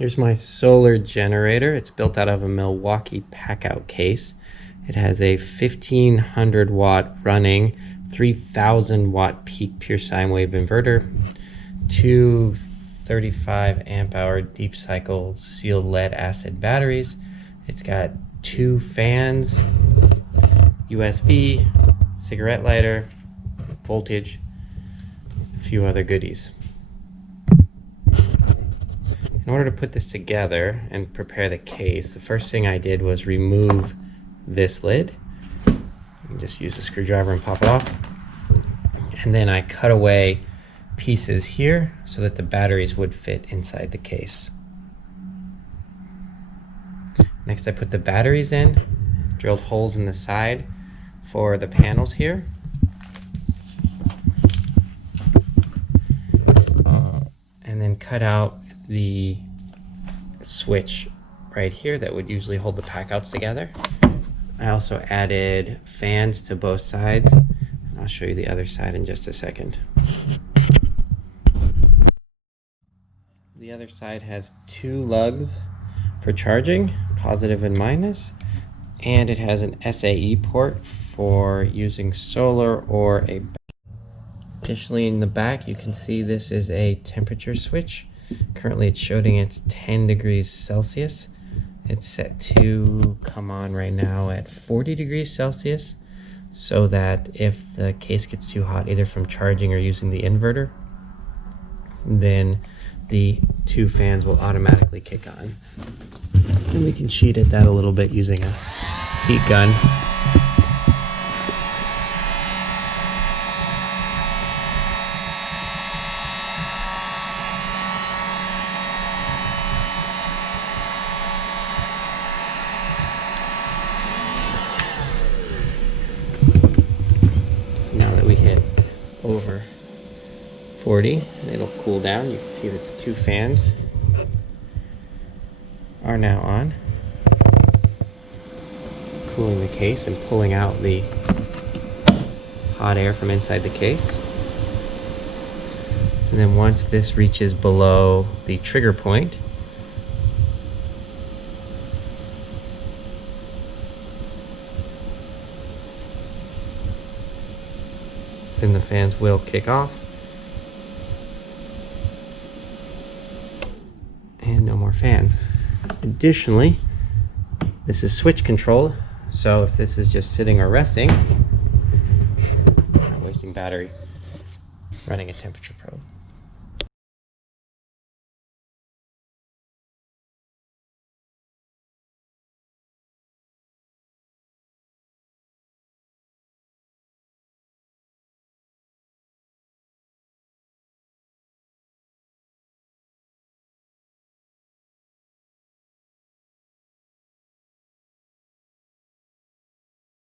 Here's my solar generator. It's built out of a Milwaukee pack-out case. It has a 1500 watt running 3000 watt peak pure sine wave inverter, two 35 amp hour deep cycle sealed lead acid batteries. It's got two fans, USB, cigarette lighter, voltage, a few other goodies. In order to put this together and prepare the case, the first thing I did was remove this lid. You just use a screwdriver and pop it off. And then I cut away pieces here so that the batteries would fit inside the case. Next, I put the batteries in, drilled holes in the side for the panels here. And then cut out the switch right here that would usually hold the pack-outs together. I also added fans to both sides, and I'll show you the other side in just a second. The other side has two lugs for charging, positive and minus, and it has an SAE port for using solar or a battery. Additionally, in the back you can see this is a temperature switch. Currently it's showing it's 10 degrees Celsius. It's set to come on right now at 40 degrees Celsius, so that if the case gets too hot either from charging or using the inverter, then the two fans will automatically kick on. And we can cheat at that a little bit using a heat gun. Now that we hit over 40, it'll cool down. You can see that the two fans are now on, cooling the case and pulling out the hot air from inside the case. And then once this reaches below the trigger point, then the fans will kick off and no more fans. Additionally, this is switch controlled, so if this is just sitting or resting, not wasting battery, running a temperature probe.